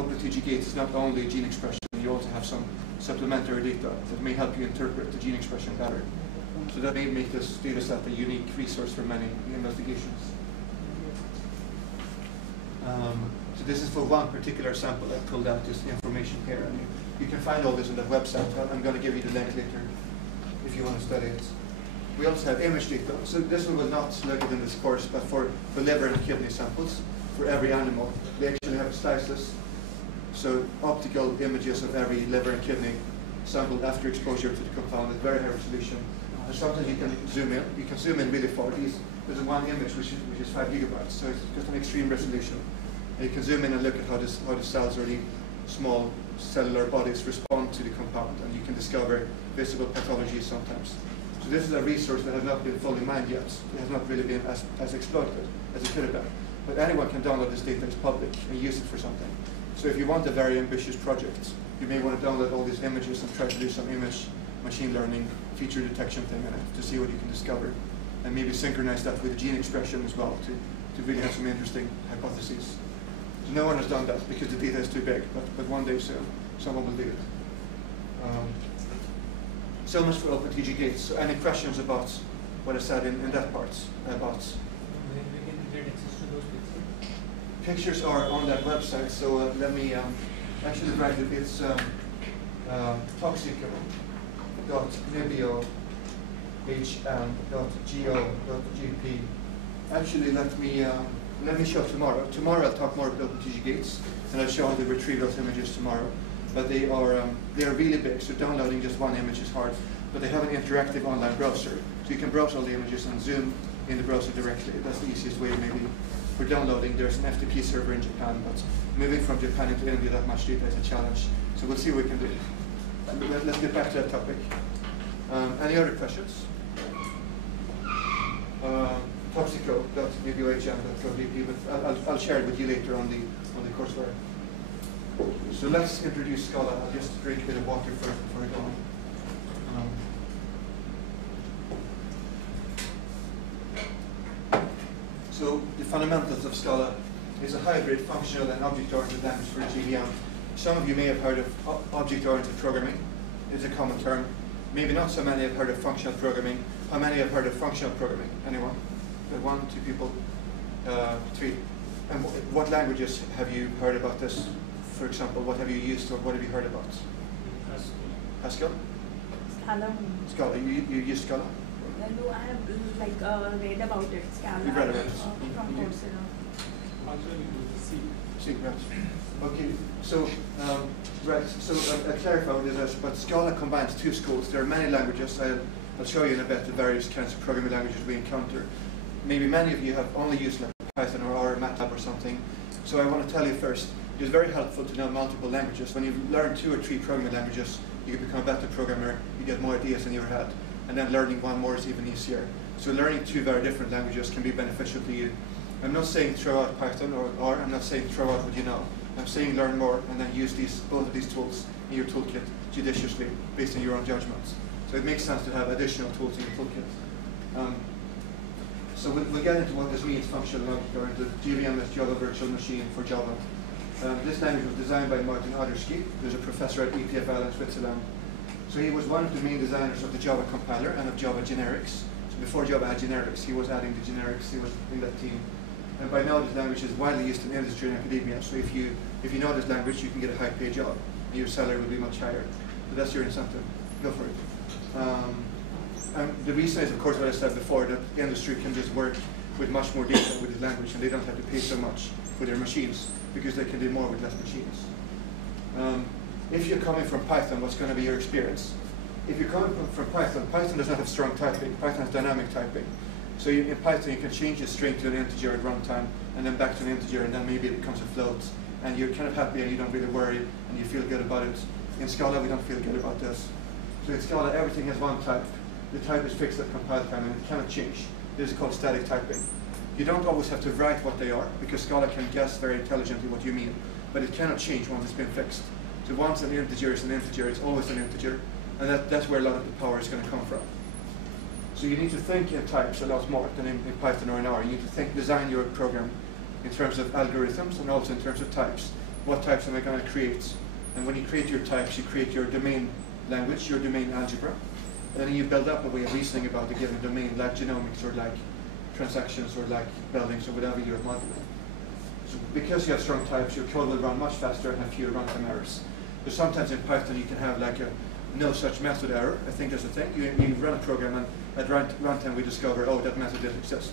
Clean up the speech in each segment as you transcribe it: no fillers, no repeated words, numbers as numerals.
OpenTG Gates is not only gene expression, you also have some supplementary data that may help you interpret the gene expression better. So that may make this data set a unique resource for many investigations. So this is for one particular sample. I pulled out this information here, and you can find all this on the website. I'm going to give you the link later if you want to study it. We also have image data. So this one will not look at in this course, but for the liver and kidney samples, for every animal, we actually have slices. So optical images of every liver and kidney sampled after exposure to the compound at very high resolution. And sometimes you can zoom in. You can zoom in really far. There's one image which is 5 gigabytes, so it's just an extreme resolution. And you can zoom in and look at how the cells or the small cellular bodies respond to the compound, and you can discover visible pathology sometimes. So this is a resource that has not been fully mined yet. It has not really been as exploited as it could have been. But anyone can download this data. It's public and use it for something. So if you want a very ambitious project, you may want to download all these images and try to do some image machine learning feature detection thing in it to see what you can discover, and maybe synchronize that with gene expression as well to really have some interesting hypotheses. So no one has done that because the data is too big, but one day soon someone will do it. So much for OpenTG Gates. So any questions about what I said in that part about? When we can get access to those pictures? Pictures are on that website, so let me actually write it. It's toxico.nebio.hm.go.gp. Actually, let me show tomorrow. Tomorrow I'll talk more about OpenTG Gates, and I'll show how to retrieve those images tomorrow. But they are really big, so downloading just one image is hard. But they have an interactive online browser, so you can browse all the images and zoom in the browser directly. That's the easiest way, maybe. For downloading, there's an FTP server in Japan, but moving from Japan into India, that much data is a challenge. So we'll see what we can do. Let's get back to that topic. Any other questions? Toxico.nebiohm.go.gp, but I'll share it with you later on the courseware. So let's introduce Scala. I'll just drink a bit of water first before I go on. So the fundamentals of Scala is a hybrid functional and object-oriented language for GVM. Some of you may have heard of object-oriented programming. It's a common term. Maybe not so many have heard of functional programming. How many have heard of functional programming? Anyone? 1, 2 people? 3. And what languages have you heard about this? For example, what have you used or what have you heard about? Haskell? Scala. Scala. You use Scala? No, I have read about it. Scala. You've read about it? From Coursera. C, right. Okay, so right. So I clarified this, but Scala combines 2 schools. There are many languages. I'll show you in a bit the various kinds of programming languages we encounter. Maybe many of you have only used like Python or MATLAB or something. So I want to tell you first, it's very helpful to know multiple languages. When you learn 2 or 3 programming languages, you can become a better programmer. You get more ideas in your head, and then learning one more is even easier. So learning 2 very different languages can be beneficial to you. I'm not saying throw out Python or I'm not saying throw out what you know. I'm saying learn more and then use both of these tools in your toolkit judiciously based on your own judgments. So it makes sense to have additional tools in your toolkit. So we'll get into what this means, functional and object-oriented. GVM is Java Virtual Machine for Java. This language was designed by Martin Odersky, who's a professor at ETFL in Switzerland. So he was one of the main designers of the Java compiler and of Java generics. So before Java had generics, he was adding the generics. He was in that team. And by now, this language is widely used in industry and academia. So if you know this language, you can get a high-paid job, and your salary will be much higher. So that's your incentive. Go for it. And the reason is, of course, what I said before, that the industry can just work with much more data with this language, and they don't have to pay so much for their machines because they can do more with less machines. If you're coming from Python, what's going to be your experience? If you're coming from Python, Python does not have strong typing. Python has dynamic typing. So in Python, you can change a string to an integer at runtime, and then back to an integer, and then maybe it becomes a float. And you're kind of happy, and you don't really worry, and you feel good about it. In Scala, we don't feel good about this. So in Scala, everything has one type. The type is fixed at compile time, and it cannot change. This is called static typing. You don't always have to write what they are, because Scala can guess very intelligently what you mean, but it cannot change once it's been fixed. So once an integer is an integer, it's always an integer, and that's where a lot of the power is going to come from. So you need to think in types a lot more than in Python or in R. You need to design your program in terms of algorithms and also in terms of types. what types am I going to create? And when you create your types, you create your domain language, your domain algebra, and then you build up a way of reasoning about a given domain, like genomics or like transactions or like buildings or whatever you're modeling. So because you have strong types, your code will run much faster and have fewer runtime errors. But sometimes in Python you can have like a no such method error. I think there's a thing. You run a program and at runtime we discover, oh, that method didn't exist.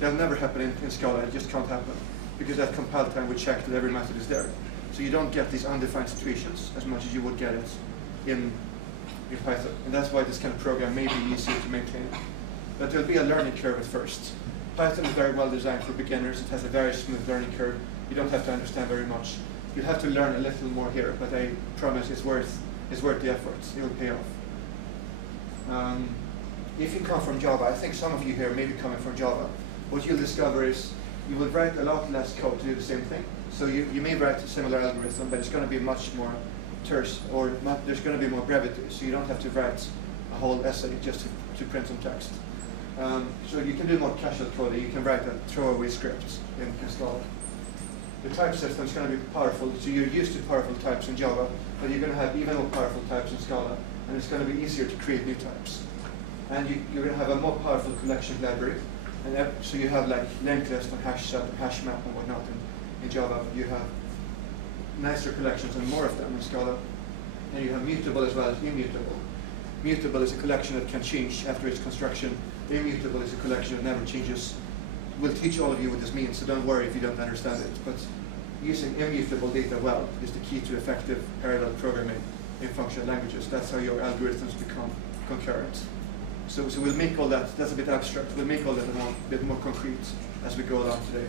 That'll never happen in Scala. It just can't happen. Because at compile time we check that every method is there. So you don't get these undefined situations as much as you would get it in Python. And that's why this kind of program may be easier to maintain. But there'll be a learning curve at first. Python is very well designed for beginners. It has a very smooth learning curve. You don't have to understand very much. You'll have to learn a little more here, but I promise it's worth the effort. It will pay off. If you come from Java, I think some of you here may be coming from Java. What you'll discover is you will write a lot less code to do the same thing. So you may write a similar algorithm, but it's going to be much more terse, or there's going to be more brevity. So you don't have to write a whole essay just to print some text. So you can do more casual coding. You can write a throwaway script in Scala. The type system is going to be powerful. So you're used to powerful types in Java, but you're going to have even more powerful types in Scala, and it's going to be easier to create new types. And you're going to have a more powerful collection library. And so you have like linked list and hash set and hash map and whatnot in Java. You have nicer collections and more of them in Scala. And you have mutable as well as immutable. Mutable is a collection that can change after its construction. Immutable is a collection that never changes. We'll teach all of you what this means, so don't worry if you don't understand it. But using immutable data well is the key to effective parallel programming in functional languages. That's how your algorithms become concurrent. So we'll make all that, that's a bit abstract, we'll make all that a bit more concrete as we go along today.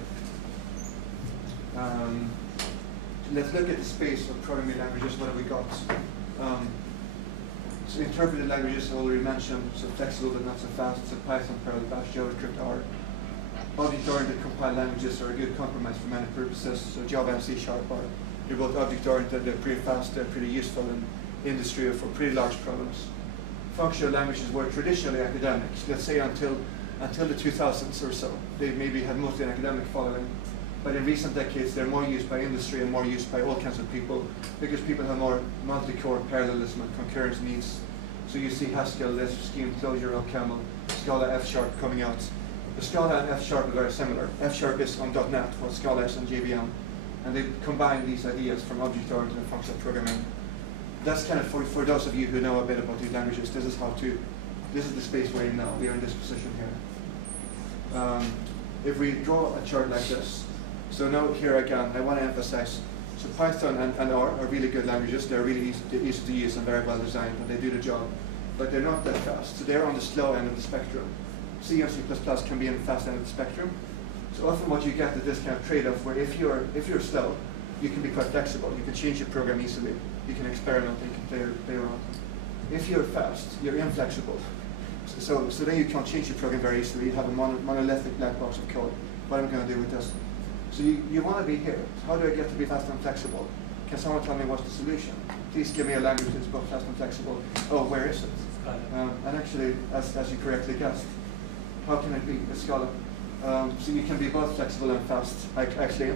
Let's look at the space of programming languages. What have we got? So interpreted languages I already mentioned, so flexible but not so fast, so Python, Perl, Bash, JavaScript, R. Object-oriented compiled languages are a good compromise for many purposes, so Java and C# are. They're both object-oriented, they're pretty fast, they're pretty useful in industry or for pretty large problems. Functional languages were traditionally academic, let's say until the 2000s or so. They maybe had mostly an academic following, but in recent decades they're more used by industry and more used by all kinds of people because people have more multi-core parallelism and concurrence needs. So you see Haskell, Lisp, Scheme, Clojure, OCaml, Scala, F# coming out. The Scala and F# are very similar. F# is on .NET, what Scala is on JVM, and they combine these ideas from object-oriented and functional programming. That's kind of for those of you who know a bit about these languages, this is the space we're in now. We are in this position here. If we draw a chart like this, so now here again, I want to emphasize, so Python and R are really good languages. They're really easy to use and very well designed, and they do the job. But they're not that fast, so they're on the slow end of the spectrum. C and C++ can be on the fast end of the spectrum. So often what you get is this kind of trade-off where if you're slow, you can be quite flexible. You can change your program easily. You can experiment, you can play around. If you're fast, you're inflexible. So then you can't change your program very easily. You have a monolithic black box of code. What am I going to do with this? So you want to be here. How do I get to be fast and flexible? Can someone tell me what's the solution? Please give me a language that's both fast and flexible. Oh, where is it? And actually, as you correctly guessed, how can it be? It's Scala. So you can be both flexible and fast, actually.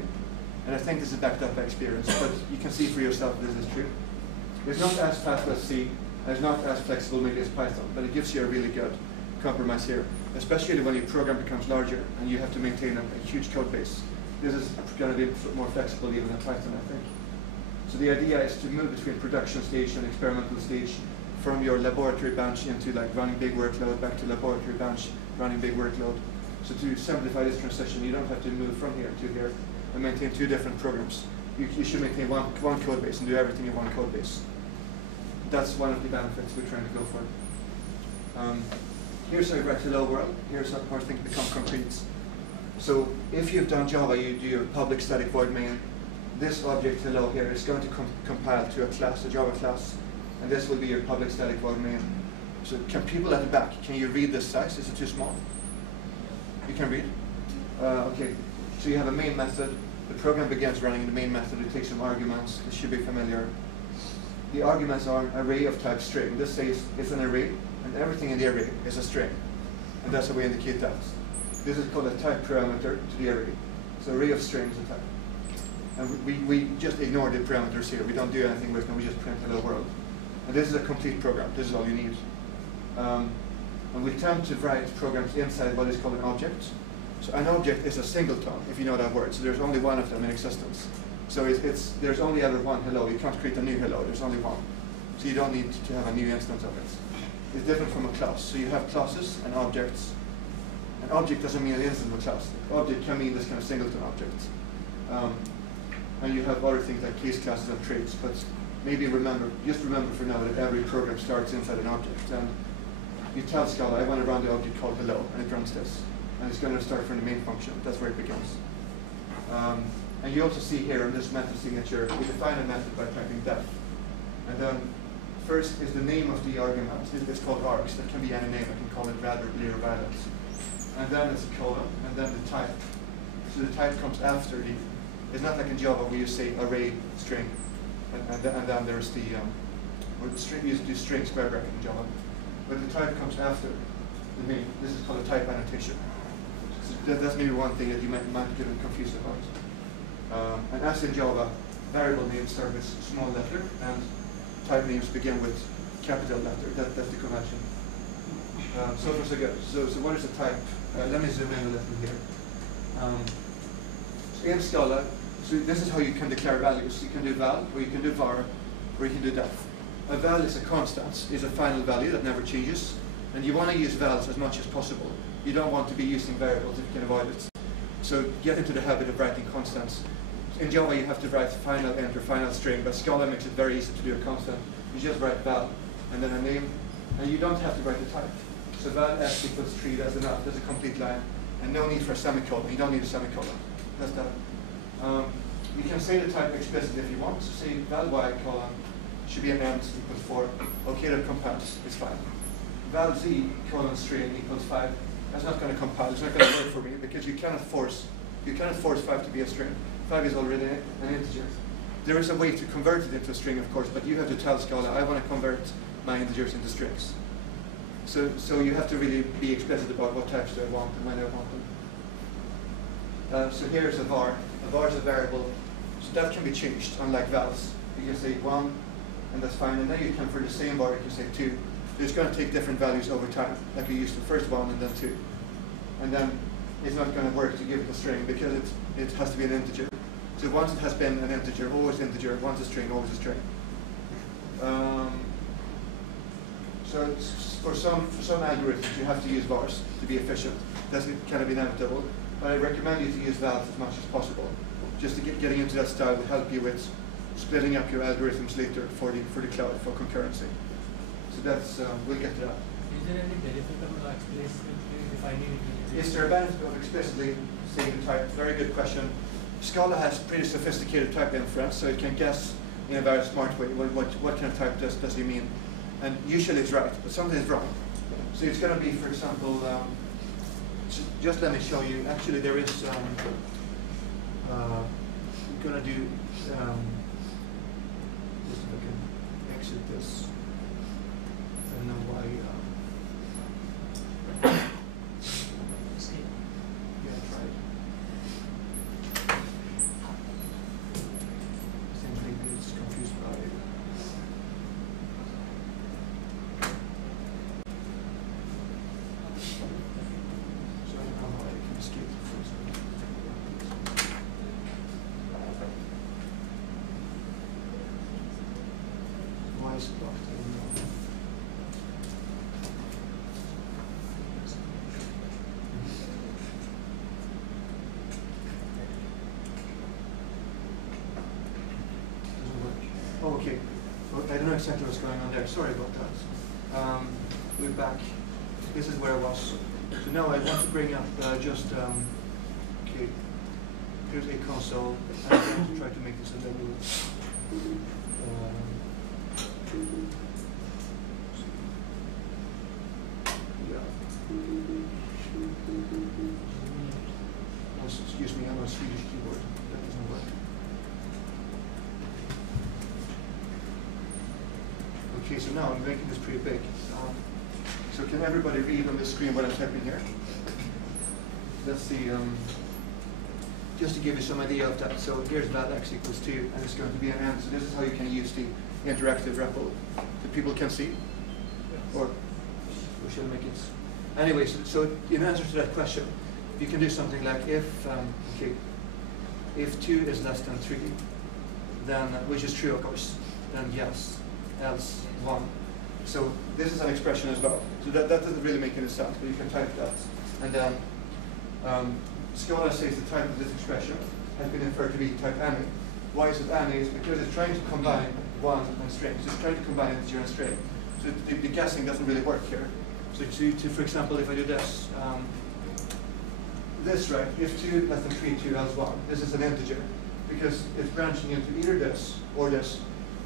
And I think this is backed up by experience, but you can see for yourself this is true. It's not as fast as C, and it's not as flexible maybe as Python, but it gives you a really good compromise here, especially when your program becomes larger and you have to maintain a huge code base. This is going to be more flexible even than Python, I think. So the idea is to move between production stage and experimental stage from your laboratory bench into like running big workload back to laboratory bench, running big workload. So to simplify this transition, you don't have to move from here to here and maintain two different programs. You should maintain one code base and do everything in one code base. That's one of the benefits we're trying to go for. Here's how you write hello world. Here's how things become concrete. So if you've done Java, you do your public static void main. This object hello here is going to compile to a class, a Java class, and this will be your public static void main. So can people at the back, can you read this size? Is it too small? You can read? Okay. So you have a main method. The program begins running in the main method. It takes some arguments. This should be familiar. The arguments are an array of type string. This says it's an array, and everything in the array is a string. And that's how we indicate that. This is called a type parameter to the array. So array of strings is a type. And we just ignore the parameters here. We don't do anything with them. We just print hello world. And this is a complete program. This is all you need. And we tend to write programs inside what is called an object. So an object is a singleton, if you know that word. So there's only one of them in existence. So there's only ever one hello. You can't create a new hello. There's only one. So you don't need to have a new instance of it. It's different from a class. So you have classes and objects. An object doesn't mean an instance of a class. Object can mean this kind of singleton object. And you have other things like case classes and traits. But maybe just remember for now that every program starts inside an object. And you tell Scala, I want to run the object called hello, and it runs this. And it's going to start from the main function. That's where it begins. And you also see here in this method signature, we define a method by typing def. And then first is the name of the argument. It's called args. That can be any name. I can call it rather, or violent. And then it's a colon, and then the type. So the type comes after the. It's not like in Java where you say array string, and then there's the string. You do string square bracket in Java, but the type comes after the name. This is called a type annotation. So that's maybe one thing that you might get confused about. And as in Java, variable names start with small letter, and type names begin with capital letter. That's the convention. So far so good. So what is a type? Let me zoom in a little here. So in Scala, so this is how you can declare values. You can do val, or you can do var, or you can do def. A val is a constant, is a final value that never changes, and you want to use vals as much as possible. You don't want to be using variables if you can avoid it. So get into the habit of writing constants. In Java, you have to write final int or final string, but Scala makes it very easy to do a constant. You just write val, and then a name, and you don't have to write the type. So val s equals 3, that's enough, that's a complete line. And no need for a semicolon, you don't need a semicolon. That's that. You can say the type explicitly if you want. So say val y colon should be an int equals 4. Okay, that compiles, it's fine. Val z colon string equals 5. That's not going to compile, it's not going to work for me because you cannot force 5 to be a string. 5 is already an integer. There is a way to convert it into a string, of course, but you have to tell Scala, I want to convert my integers into strings. So you have to really be explicit about what types do I want and when I want them. So here's a var. A var is a variable. So that can be changed, unlike vals. You can say 1, and that's fine. And then you can, for the same var, you can say 2. So it's going to take different values over time, like you used the first 1 and then 2. And then it's not going to work to give it a string because it has to be an integer. So once it has been an integer, always integer. Once a string, always a string. So for some algorithms, you have to use vars to be efficient. That's kind of inevitable. But I recommend you to use vals as much as possible. Just to getting into that style will help you with splitting up your algorithms later for the cloud, for concurrency. So that's, we'll get to that. Is there any benefit of explicitly defining it? Is there a benefit of explicitly saying the type? Very good question. Scala has pretty sophisticated type inference, so it can guess in a very smart way what kind of type does he mean. And usually it's right, but sometimes it's wrong. So it's going to be, for example, just let me show you. Actually, there is, I'm going to do, just if I can exit this. I don't know why. Yeah, try it. Same thing, it's confused by it. So I don't know how I can escape the first one. Why is it blocked? I don't know. Oh, okay. Well, I don't know exactly what's going on there. Sorry about that. We're back. This is where I was. So now I want to bring up okay. Here's a console. I'm going to try to make this a little. Yeah. Oh, excuse me, I'm on a Swedish keyboard. That doesn't work. Okay, so now I'm making this pretty big. So can everybody read on the screen what I'm typing here? Let's see. just to give you some idea of that. So here's val x equals 2, and it's going to be an n. So this is how you can use the interactive REPL that people can see. Or we should make it. Anyway, so in answer to that question, you can do something like if 2 is less than 3, then, which is true of course, then yes, else 1. So this is an expression as well. So that doesn't really make any sense, but you can type that. And then Scala says the type of this expression has been inferred to be type any. Why is it any? It's because it's trying to combine 1 and string. So it's trying to combine integer and string. So the guessing doesn't really work here. So for example, if I do this, right, if 2 less than 3, 2 else 1, this is an integer, because it's branching into either this or this,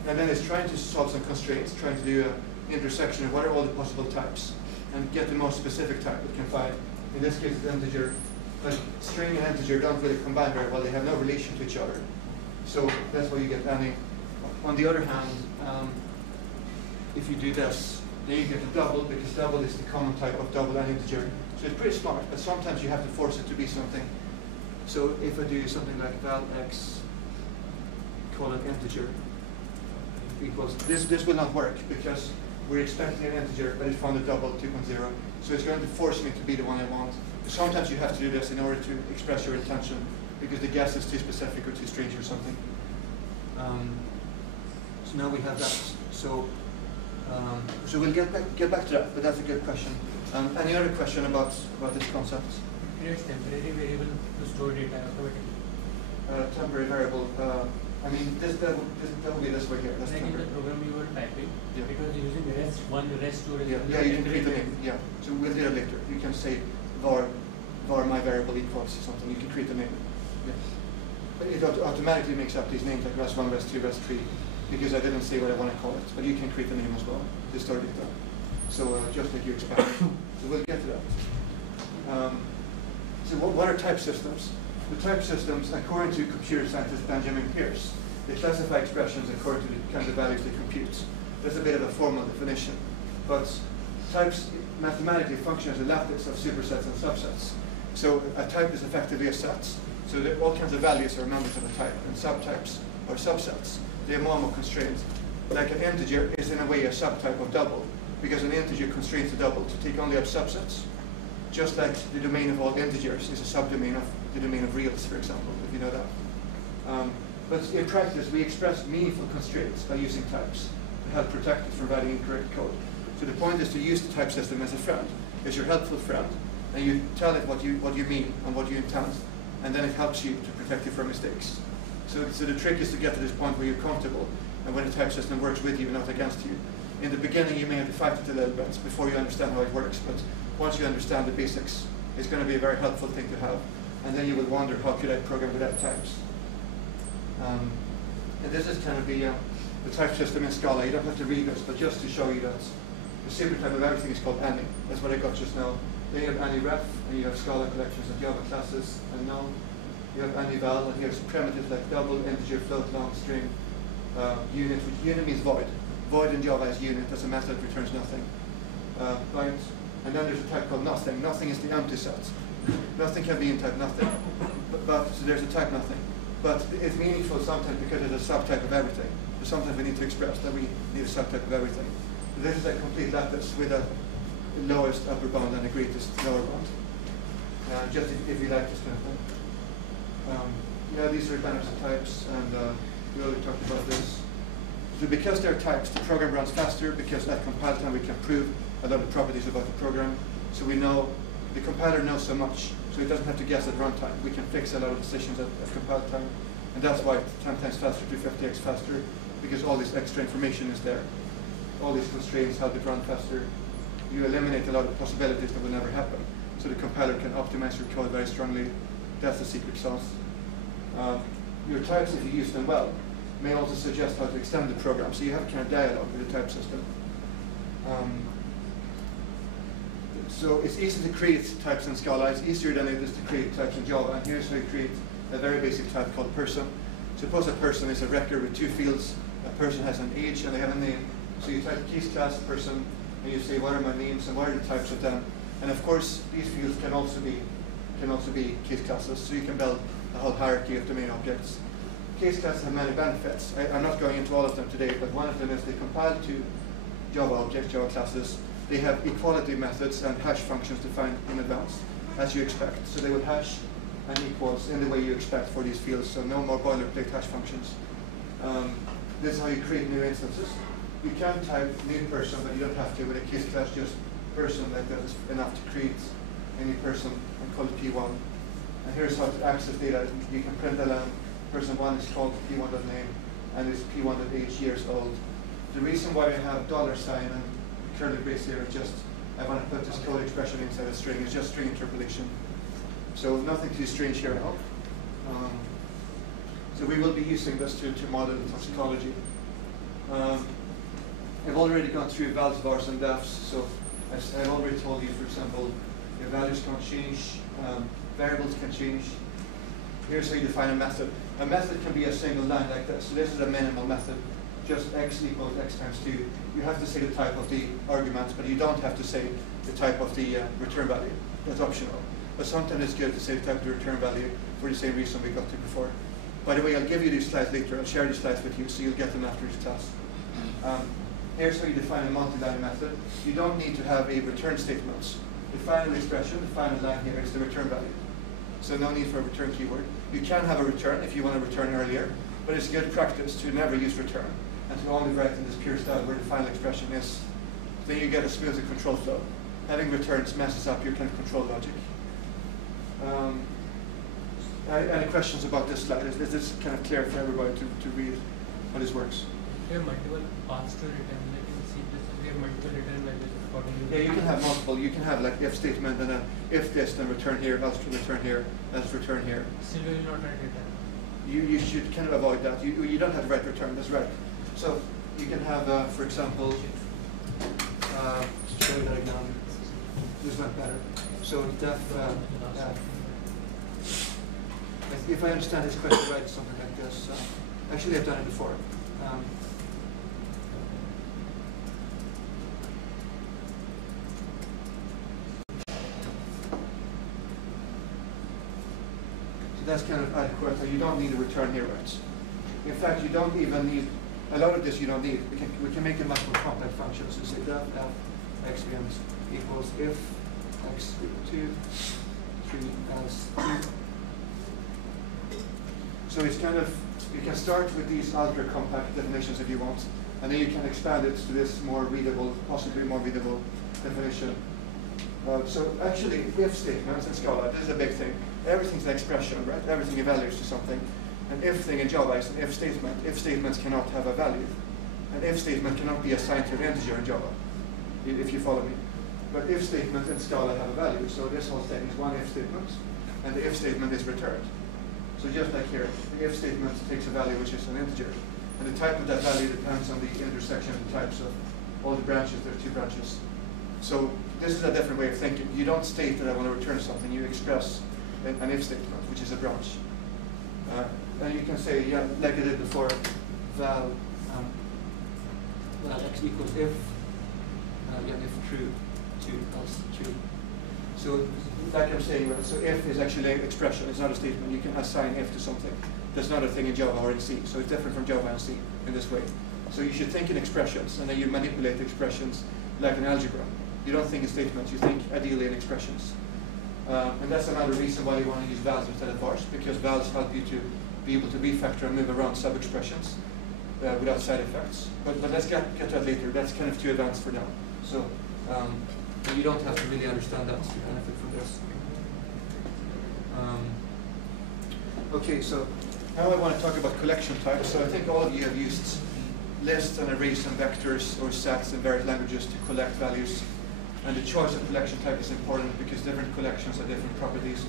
and then it's trying to solve some constraints, trying to do an intersection of what are all the possible types, and get the most specific type it can find. In this case, it's integer, but string and integer don't really combine very well. They have no relation to each other. So that's why you get any. On the other hand, if you do this, then you get a double, because double is the common type of double and integer. So it's pretty smart, but sometimes you have to force it to be something. So if I do something like val x, call it integer, equals, this will not work, because we're expecting an integer, but it found a double 2.0. So it's going to force me to be the one I want. Sometimes you have to do this in order to express your intention, because the guess is too specific or too strange or something. So now we have that. So we'll get back to that, but that's a good question. Any other question about this concept? It creates temporary variable to store data automatically. Temporary variable. I mean, that will be this way here. That's like temporary. in the program you were typing, Yeah. it was using rest, one rest store. Yeah, you can create a name. Yeah. So we'll do that later. You can say var my variable equals something. You can create a name. Yeah. But it automatically makes up these names like res1, res2, res3, because I didn't say what I want to call it. But you can create a name as well to store data. So just like you expect. So we'll get to that. So what are type systems? The type systems, according to computer scientist Benjamin Peirce, they classify expressions according to the kinds of values they compute. That's a bit of a formal definition. But types mathematically function as a lattice of supersets and subsets. So a type is effectively a set. So that all kinds of values are members of a type, and subtypes are subsets. They are more and more constrained. Like an integer is in a way a subtype of double, because an integer constrains the double to take only up subsets. Just like the domain of all integers is a subdomain of the domain of reals, for example, if you know that. But in practice, we express meaningful constraints by using types to help protect us from writing incorrect code. So the point is to use the type system as a friend, as your helpful friend, and you tell it what you mean and what you intend, and then it helps you to protect you from mistakes. So the trick is to get to this point where you're comfortable, and when the type system works with you, not against you. In the beginning, you may have to fight it a little bit before you understand how it works, but once you understand the basics, it's going to be a very helpful thing to have. And then you will wonder, how could I program without types? And this is kind of the type system in Scala. You don't have to read this, but just to show you that the supertype of everything is called any. That's what I got just now. Then you have any ref, and you have Scala collections of Java classes and null. You have any val, and here's primitives like double, integer, float, long, string, unit, which unit means void. Void in Java is unit. That's a method that returns nothing. Byte. And then there's a type called nothing. Nothing is the empty set. Nothing can be in type nothing. So there's a type nothing. But it's meaningful sometimes because it's a subtype of everything. So sometimes we need to express that we need a subtype of everything. So this is a complete lattice with a lowest upper bound and a greatest lower bound. Just if you like this kind of thing. Yeah, these are kind of some types, and we already talked about this. So because they're types, the program runs faster, because at compile time we can prove a lot of properties about the program. So we know, the compiler knows so much, so it doesn't have to guess at runtime. We can fix a lot of decisions at compile time. And that's why it's 10 times faster to 50x faster, because all this extra information is there. All these constraints help it run faster. You eliminate a lot of possibilities that will never happen. So the compiler can optimize your code very strongly. That's the secret sauce. Your types, if you use them well, may also suggest how to extend the program. So you have a kind of dialogue with the type system. So it's easy to create types in Scala. It's easier than it is to create types in Java. And here's how you create a very basic type called person. Suppose a person is a record with 2 fields. A person has an age and they have a name. So you type keys class person, and you say, what are my names and what are the types of them? And of course, these fields can also be case classes. So you can build a whole hierarchy of domain objects. Case classes have many benefits. I'm not going into all of them today, but one of them is they compile to Java objects, Java classes. They have equality methods and hash functions defined in advance, as you expect. So they will hash and equals in the way you expect for these fields, so no more boilerplate hash functions. This is how you create new instances. You can type new person, but you don't have to. With a case class, just person like that is enough to create any person and call it P1. And here's how to access data. You can print that person 1 is called P1.name and is P1.age years old. The reason why I have $sign and curly brace here is just I want to put this code expression inside a string. It's just string interpolation. So nothing too strange here at all. So we will be using this to model the toxicology. I've already gone through Vals, vars, and defs. So as I've already told you, for example, your values can change, variables can change. Here's how you define a method. A method can be a single line like this. So this is a minimal method. Just x equals x times 2. You have to say the type of the arguments, but you don't have to say the type of the return value. That's optional. But sometimes it's good to say the type of the return value for the same reason we got to before. By the way, I'll give you these slides later. I'll share these slides with you, so you'll get them after this class. Here's how you define a multi-line method. You don't need to have a return statement. The final expression, the final line here is the return value. So no need for a return keyword. You can have a return if you want to return earlier, but it's good practice to never use return and to only write in this pure style where the final expression is. Then you get a smoother control flow. Having returns messes up your kind of control logic. Any questions about this slide? Is this kind of clear for everybody to read how this works? We have multiple paths to return, like in C++, we have multiple return values accordingly. Yeah, you can have multiple. You can have like if statement and then if this, then return here, else return here, else return here. Still we will not write return. You should kind of avoid that. You don't have to write return, that's right. So you can have, for example, show you that again. This went better. So def, if I understand his question right, something like this. Actually, I've done it before. So that's kind of adequate. You don't need a return here, right? In fact, you don't even need, a lot of this you don't need. We can make a much more complex function. So say def x equals if x equals 2, 3 as 2. So it's kind of, you can start with these ultra compact definitions if you want, and then you can expand it to this more readable, possibly more readable definition. So actually, if statements in Scala, this is a big thing. Everything's an expression, right? Everything evaluates to something. An if thing in Java is an if statement. If statements cannot have a value. An if statement cannot be assigned to an integer in Java, if you follow me. But if statements in Scala have a value. So this whole thing is one if statement, and the if statement is returned. So just like here, the if statement takes a value which is an integer. And the type of that value depends on the intersection of the types of all the branches. There are 2 branches. So this is a different way of thinking. You don't state that I want to return something. You express an if statement, which is a branch. And you can say, yeah, like I did before, val x equals if, if true, 2 else true. So like I'm saying, so if is actually an expression, it's not a statement. You can assign if to something. That's not a thing in Java or in C. So it's different from Java and C in this way. So you should think in expressions, and then you manipulate expressions like in algebra. You don't think in statements, you think ideally in expressions. And that's another reason why you want to use vals instead of vars, because vals help you to be able to refactor and move around sub-expressions without side effects. But let's get to that later. That's kind of too advanced for now. So you don't have to really understand that to benefit from this. Okay, so now I want to talk about collection types. So I think all of you have used lists and arrays and vectors or sets in various languages to collect values. And the choice of collection type is important because different collections have different properties.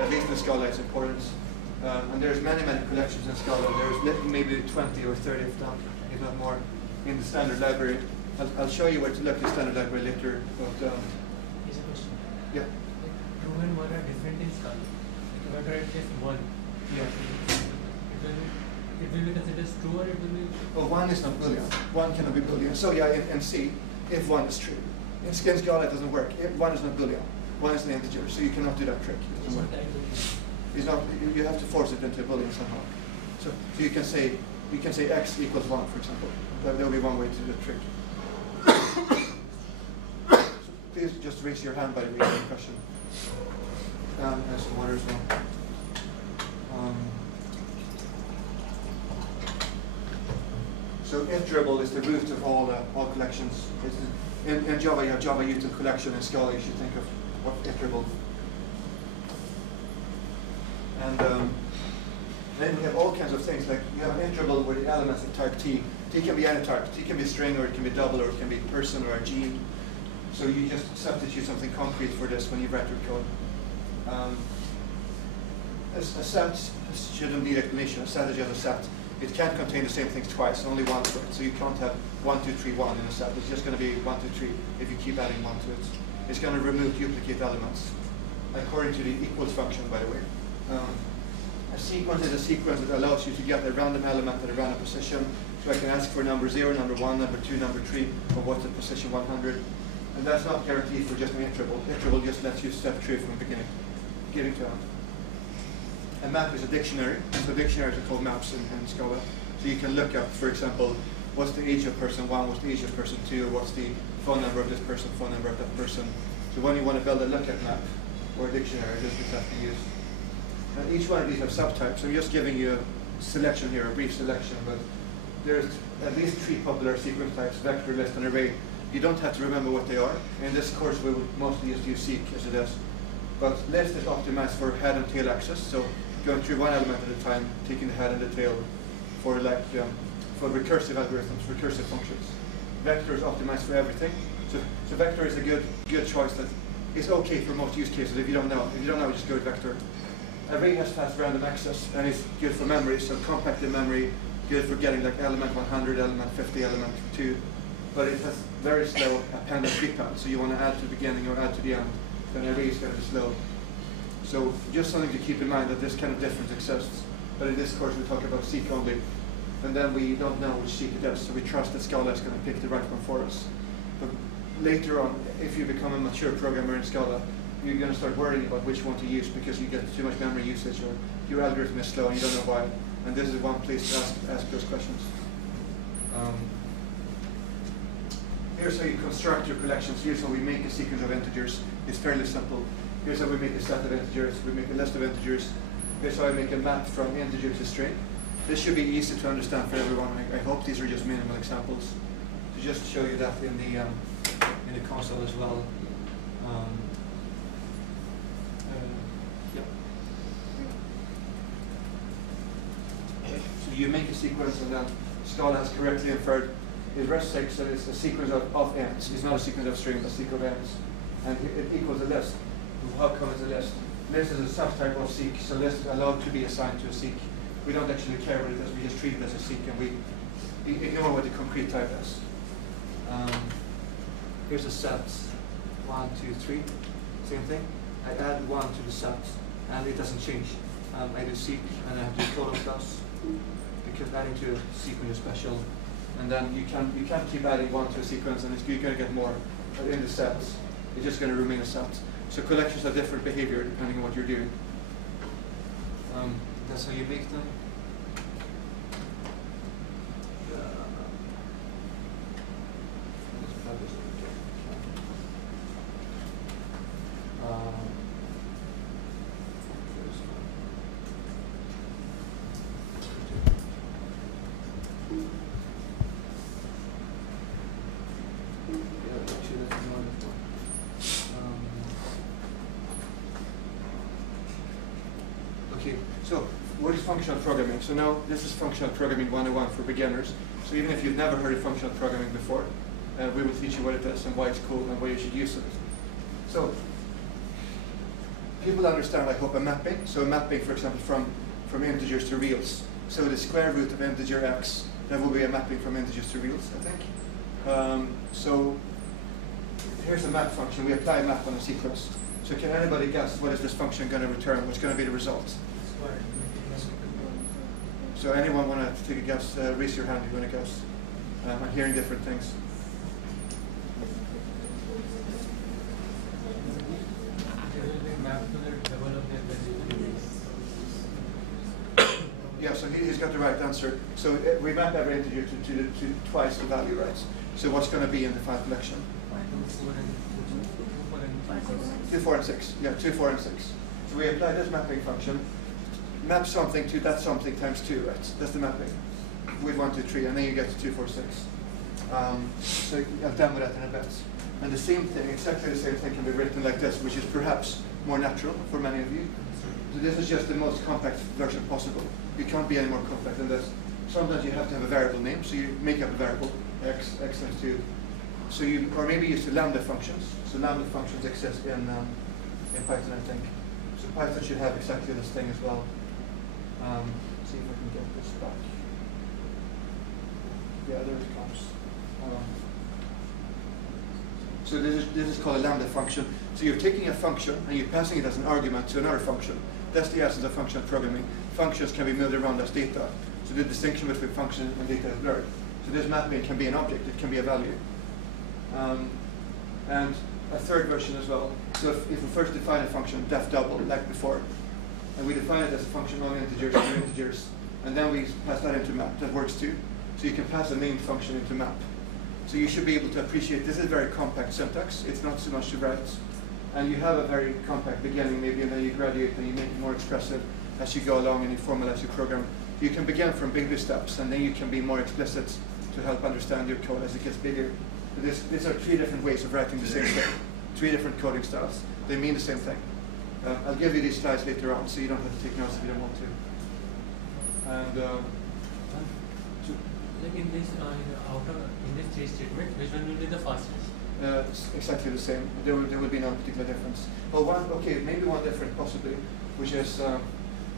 At least in Scala it's important. And there's many collections in Scala. There's maybe 20 or 30 of them, if not more, in the standard library. I'll show you where to look at the standard library later. But, Here's a question. Yeah. True and one are different in Scala. If I write just one, Yeah. it will be considered as true or it will be... Well, 1 is not Boolean. 1 cannot be Boolean. So yeah, in C, if 1 is true. In Scala it doesn't work. If 1 is not Boolean. 1 is an integer, so you cannot do that trick. It doesn't work. is not. You have to force it into a boolean somehow. So you can say x equals 1, for example. That will be one way to do the trick. So please just raise your hand by the way, any question. And some water as well. So iterable is the root of all collections. In Java, you have Java util collection. In Scala, you should think of iterable. And then we have all kinds of things, like you have an iterable where the elements of type T. T can be any type. T can be a string, or it can be double, or it can be a person or a gene. So you just substitute something concrete for this when you write your code. A set shouldn't need explanation. A set is just a set. It can't contain the same things twice, only once. Right? So you can't have 1, 2, 3, 1 in a set. It's just going to be 1, 2, 3 if you keep adding 1 to it. It's going to remove duplicate elements, according to the equals function, by the way. A sequence is a sequence that allows you to get a random element at a random position. So I can ask for number 0, number 1, number 2, number 3, or what's at position 100. And that's not guaranteed for just an iterable. Iterable just lets you step through from beginning to end. A map is a dictionary. So dictionaries are called maps in Scala. So you can look up, for example, what's the age of person 1, what's the age of person 2, or what's the phone number of this person, phone number of that person. So when you want to build a lookup map or a dictionary, this is what you use. And each one of these have subtypes. I'm just giving you a selection here, a brief selection, but there's at least 3 popular sequence types: vector, list, and array. You don't have to remember what they are. In this course, we would mostly just use seek as it is. But list is optimized for head and tail access, so going through one element at a time, taking the head and the tail for for recursive algorithms, recursive functions. Vector is optimized for everything. So vector is a good choice that is okay for most use cases. If you don't know, just go with vector. Array has fast random access and it's good for memory, so compact in memory, good for getting like element 100, element 50, element 2. But it has very slow append and prepend, so you want to add to the beginning or add to the end, then array is going to be slow. So just something to keep in mind, that this kind of difference exists. But in this course we talk about seek only, and then we don't know which seek it is, so we trust that Scala is going to pick the right one for us. But later on, if you become a mature programmer in Scala, you're going to start worrying about which one to use because you get too much memory usage or your algorithm is slow and you don't know why. And this is one place to ask those questions. Here's how you construct your collections. Here's how we make a sequence of integers. It's fairly simple. Here's how we make a set of integers. We make a list of integers. Here's how I make a map from integer to string. This should be easy to understand for everyone. I hope these are just minimal examples. To just show you that in the console as well. Yep. So you make a sequence, and then Scala has correctly inferred in verse 6 that it's a sequence of ends. It's not a sequence of strings, it's a sequence of ends. And it equals a list. How come it's a list? List is a subtype of seek, so list is allowed to be assigned to a seek. We don't actually care what it is, we just treat it as a seek, and we ignore what the concrete type is. Here's a set, 1, 2, 3, same thing. I add 1 to the set, and it doesn't change. I do seek, and I have to do total plus, because adding to a sequence is special. And then you can't keep adding 1 to a sequence, and you're going to get more. But in the sets, it's just going to remain a set. So collections have different behavior depending on what you're doing. That's how you make them. Okay, so what is functional programming? So now this is functional programming 101 for beginners. So even if you've never heard of functional programming before, we will teach you what it is and why it's cool and why you should use it. So people understand, I hope, a mapping. So a mapping, for example, from integers to reals. So the square root of integer x, that will be a mapping from integers to reals, I think. So here's a map function. We apply a map on a sequence. So can anybody guess what is this function going to return? What's going to be the result? So anyone want to take a guess? Raise your hand if you want to guess. I'm hearing different things. Yeah, so he's got the right answer. So we map every integer to twice the value, right? So what's going to be in the final collection? 2, 4, and 6. Yeah, 2, 4, and 6. So we apply this mapping function, map something to that something times 2, right? That's the mapping with 1, 2, 3, and then you get to 2, 4, 6. So I'll demo that in a bit. And the same thing, exactly the same thing can be written like this, which is perhaps more natural for many of you. So this is just the most compact version possible. You can't be any more compact than this. Sometimes you have to have a variable name, so you make up a variable, x times 2. So you, or maybe use the lambda functions. So lambda functions exist in Python, I think. So Python should have exactly this thing as well. See if I can get this back. Yeah, there it comes. So this is called a lambda function. So you're taking a function and you're passing it as an argument to another function. That's the essence of functional programming. Functions can be moved around as data. So the distinction between function and data is blurred. So this mapping can be an object, it can be a value. And a third version as well. So if we first define a function, def double, like before, and we define it as a function on integers, and then we pass that into map, that works too. So you can pass a main function into map. So you should be able to appreciate this is very compact syntax. It's not so much to write. And you have a very compact beginning maybe, and then you graduate and you make it more expressive as you go along and you formalize your program. You can begin from baby steps, and then you can be more explicit to help understand your code as it gets bigger. These are 3 different ways of writing the same thing. 3 different coding styles. They mean the same thing. I'll give you these slides later on, so you don't have to take notes if you don't want to. And like in this in this 3 statement, which one will be the fastest? It's exactly the same. There will be no particular difference. Well, maybe one difference possibly, which is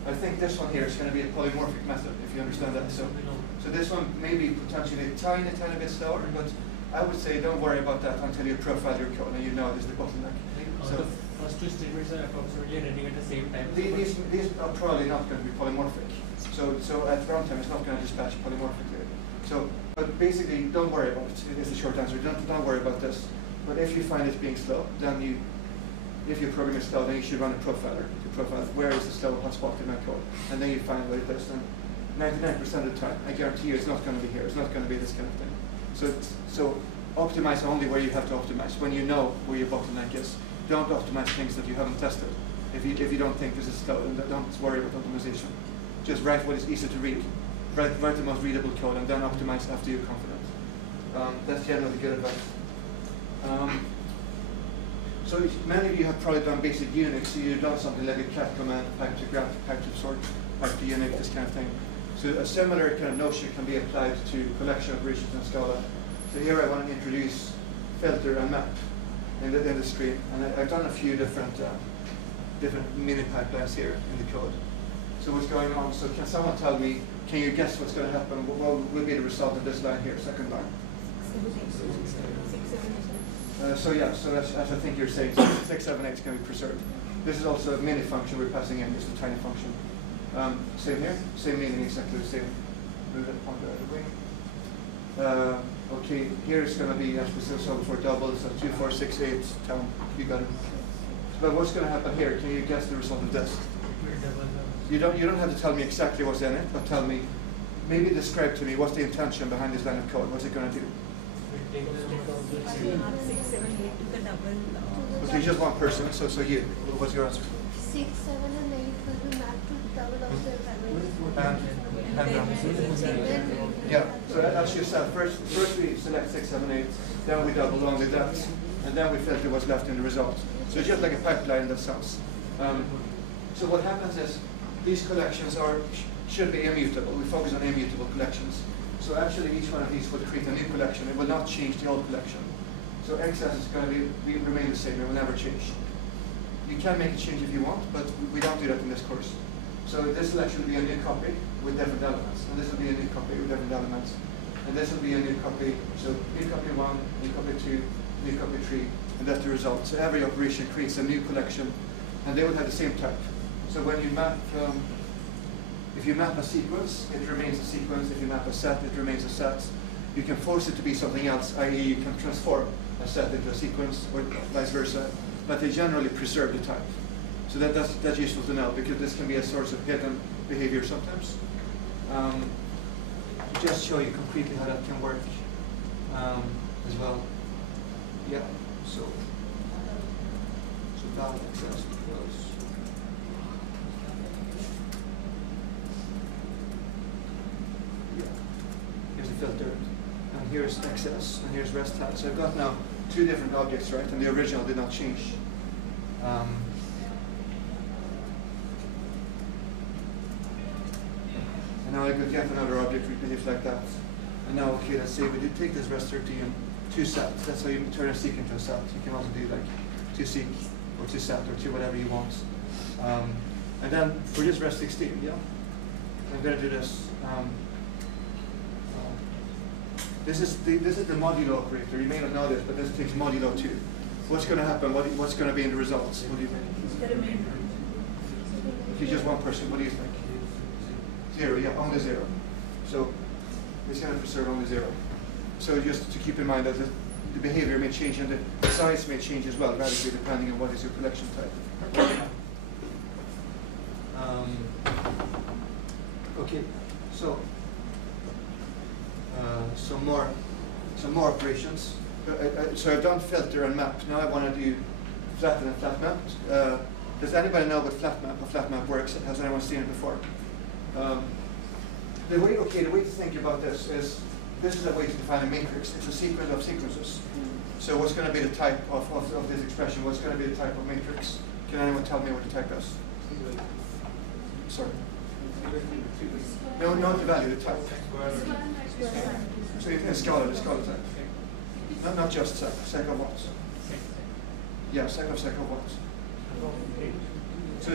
I think this one here is going to be a polymorphic method, if you understand that. So this one may be potentially a tiny bit slower, but I would say don't worry about that until you profile your code and you know there's the bottleneck. So the first 2 statements are approximately running at the same time. These are probably not going to be polymorphic. So at runtime it's not going to dispatch polymorphically. So, but basically don't worry about it. Is the short answer. Don't worry about this. But if you find it being slow, then if your program is slow, then you should run a profiler to profile where is the slow hotspot in my code, and then you find what it is. And 99% of the time, I guarantee you, it's not going to be here. It's not going to be this kind of thing. So optimize only where you have to optimize. When you know where your bottleneck is, don't optimize things that you haven't tested. If you don't think this is slow, then don't worry about optimization. Just write what is easy to read. Write the most readable code, and then optimize after you're confident. That's generally good advice. So many of you have probably done basic Unix, so you've done something like a cat command, pipe to graph, pipe to sort, pipe to Unix, this kind of thing. So a similar kind of notion can be applied to collection operations in Scala. So here I want to introduce filter and map in the stream, and I've done a few different mini pipelines here in the code. So what's going on? So can someone tell me? Can you guess what's going to happen? What will be the result of this line here, second line? So as I think you're saying, 6, 7, 8 can be preserved. This is also a mini function we're passing in, it's a tiny function. Same here, same meaning, exactly the same. Move that pointer out of the way. Okay, here it's going to be, as we saw before, double, so 2, 4, 6, 8, 10, you got it. But what's going to happen here? Can you guess the result of this? You don't have to tell me exactly what's in it, but tell me, maybe describe to me what's the intention behind this line of code. What's it going to do? Okay, just one person. So you, what's your answer? 6, 7, and 8 will be mapped to double of their value. Yeah. So as you said, first we select 6, 7, 8, then we double only that, and then we filter what's left in the result. So it's just like a pipeline in that sense. So what happens is these collections should be immutable. We focus on immutable collections. So actually each one of these will create a new collection. It will not change the old collection. So excess is going to remain the same. It will never change. You can make a change if you want, but we don't do that in this course. So this selection will be a new copy with different elements. And this will be a new copy with different elements. And this will be a new copy. So new copy 1, new copy 2, new copy 3, and that's the result. So every operation creates a new collection, and they will have the same type. So when you map, if you map a sequence, it remains a sequence. If you map a set, it remains a set. You can force it to be something else, i.e. you can transform a set into a sequence, or vice versa, but they generally preserve the type. So that's useful to know, because this can be a source of hidden behavior sometimes. to just show you concretely how that can work as well. Yeah, so Vals access equals. Yeah, here's the filter, and here's access, and here's rest time. So I've got now two different objects, right? And the original did not change. And now I could get another object which behaves like that. And now, okay, let's say we did take this rest 30 and 2set. That's how you turn a seek into a set. You can also do like 2 seek or 2 set or 2 whatever you want. And then for this rest 16, yeah, I'm going to do this. This is the modulo operator. You may not know this, but this takes modulo 2. What's going to happen? What's going to be in the results? What do you think? If you're just one person, what do you think? 0, yeah, only 0. So it's going to preserve only 0. So just to keep in mind that the behavior may change and the size may change as well, radically depending on what is your collection type. Okay, so some more operations. So I've done filter and map. Now I want to do flatten and flatMap. Does anybody know what flatMap or flatMap works? Has anyone seen it before? The way to think about this is a way to define a matrix. It's a sequence of sequences. So what's going to be the type of this expression? What's going to be the type of matrix? Can anyone tell me what the type is? Sorry. No, not the value, the type. So in Scala, the Scala type. Not just sec of what? Yeah, sec of what? So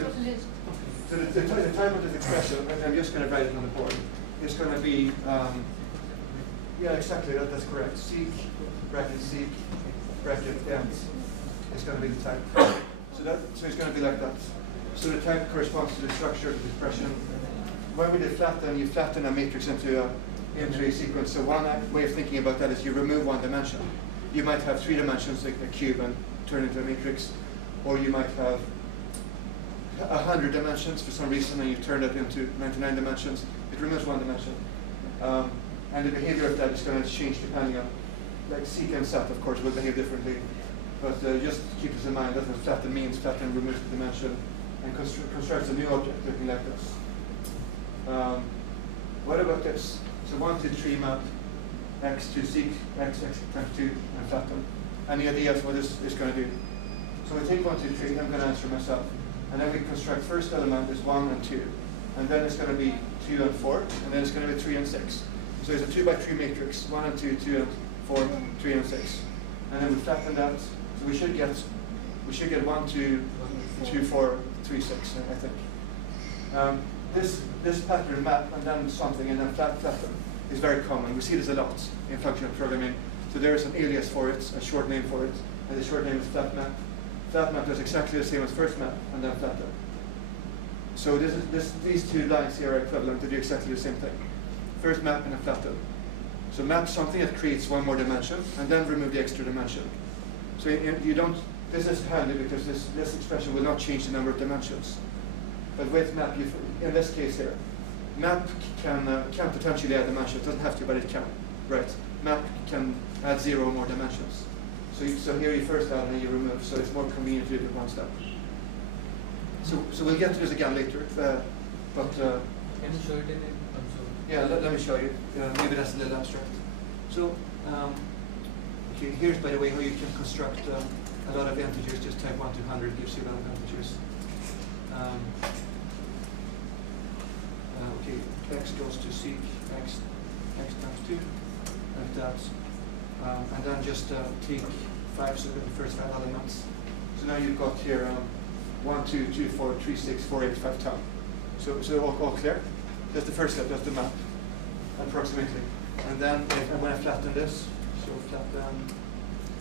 the type of this expression, and I'm just going to write it on the board, is going to be, yeah, exactly, that's correct. Seek, bracket end is going to be the type. So it's going to be like that. So the type corresponds to the structure of the expression. When we did flatten, you flatten a matrix into a sequence. So one way of thinking about that is you remove one dimension. You might have 3 dimensions, like a cube, and turn it into a matrix, or you might have 100 dimensions for some reason, and you turn it into 99 dimensions. It removes one dimension. And the behavior of that is going to change depending on, like seek and set, of course, will behave differently. But just keep this in mind, that's what flatten means. Flatten removes the dimension and constructs a new object looking like this. What about this? So 1, 2, 3 map, x to seek, x times 2, and flatten. Any ideas what this is going to do? So we take 1, 2, 3, I'm going to answer myself. And then we construct first element is 1 and 2. And then it's going to be 2 and 4, and then it's going to be 3 and 6. So it's a 2 by 3 matrix, 1 and 2, 2 and 4, 3 and 6. And then we flatten that, so we should get 1, 2, 2, 4, 3, 6, I think. This pattern map and then something and then flatten is very common. We see this a lot in functional programming. So there is an alias for it, a short name for it, and the short name is flatMap. FlatMap does exactly the same as first map and then flatten. So these 2 lines here are equivalent to do exactly the same thing. First map and then flatten. So map something that creates one more dimension and then remove the extra dimension. So you don't. This is handy because this expression will not change the number of dimensions. But with map, in this case here, map can potentially add dimensions. It doesn't have to, but it can. Right? Map can add 0 more dimensions. So here you first add and then you remove. So it's more convenient to do it in one step. So we'll get to this again later. But can you show it in console? Yeah, let me show you. Maybe that's a little abstract. So okay, here's by the way how you can construct a lot of integers. Just type 1 to 100 gives you a lot of integers. Okay, x goes to seek x times 2, like that. And then just take 5, so the first 5 elements. So now you've got here 1, 2, 2, 4, 3, 6, 4, 8, 5, 10. So all clear? That's the first step, that's the map, approximately. And then when I flatten this, so flatten,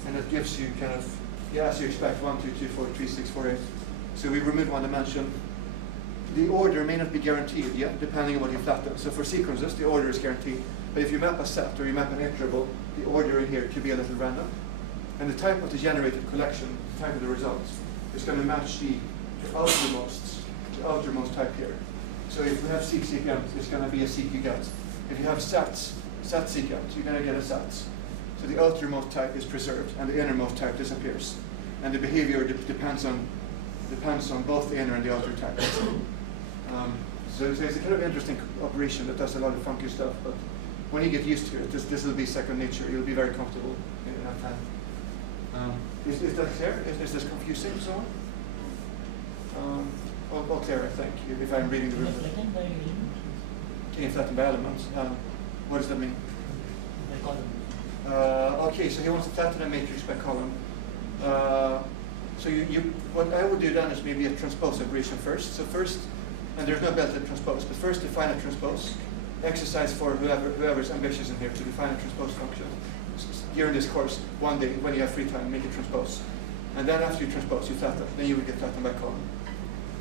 and it gives you kind of, yeah, as you expect, 1, 2, 2, 4, 3, 6, 4, 8. So we remove one dimension. The order may not be guaranteed, yeah, depending on what you flatten. So for sequences, the order is guaranteed. But if you map a set or you map an iterable, the order in here could be a little random. And the type of the generated collection, the type of the results, is going to match the outermost type here. So if we have seek secant, it's going to be a seek you get. If you have sat secant, you're going to get a sat. So the outermost type is preserved, and the innermost type disappears. And the behavior depends on both the inner and the outer type. So it's a kind of interesting operation that does a lot of funky stuff, but when you get used to it, this will be second nature. You'll be very comfortable in that time. Is that clear? Is this confusing so on? All clear, I think, if I'm reading the room. Can you flatten by elements? What does that mean? By column. Okay, so he wants to flatten a matrix by column. So what I would do then is maybe a transpose operation first. So first, and there's no belted transpose, but first define a transpose. Exercise for whoever's ambitious in here to define a transpose function. During this course, one day when you have free time, make it transpose. And then after you transpose, you flatten. Then you will get flattened by column.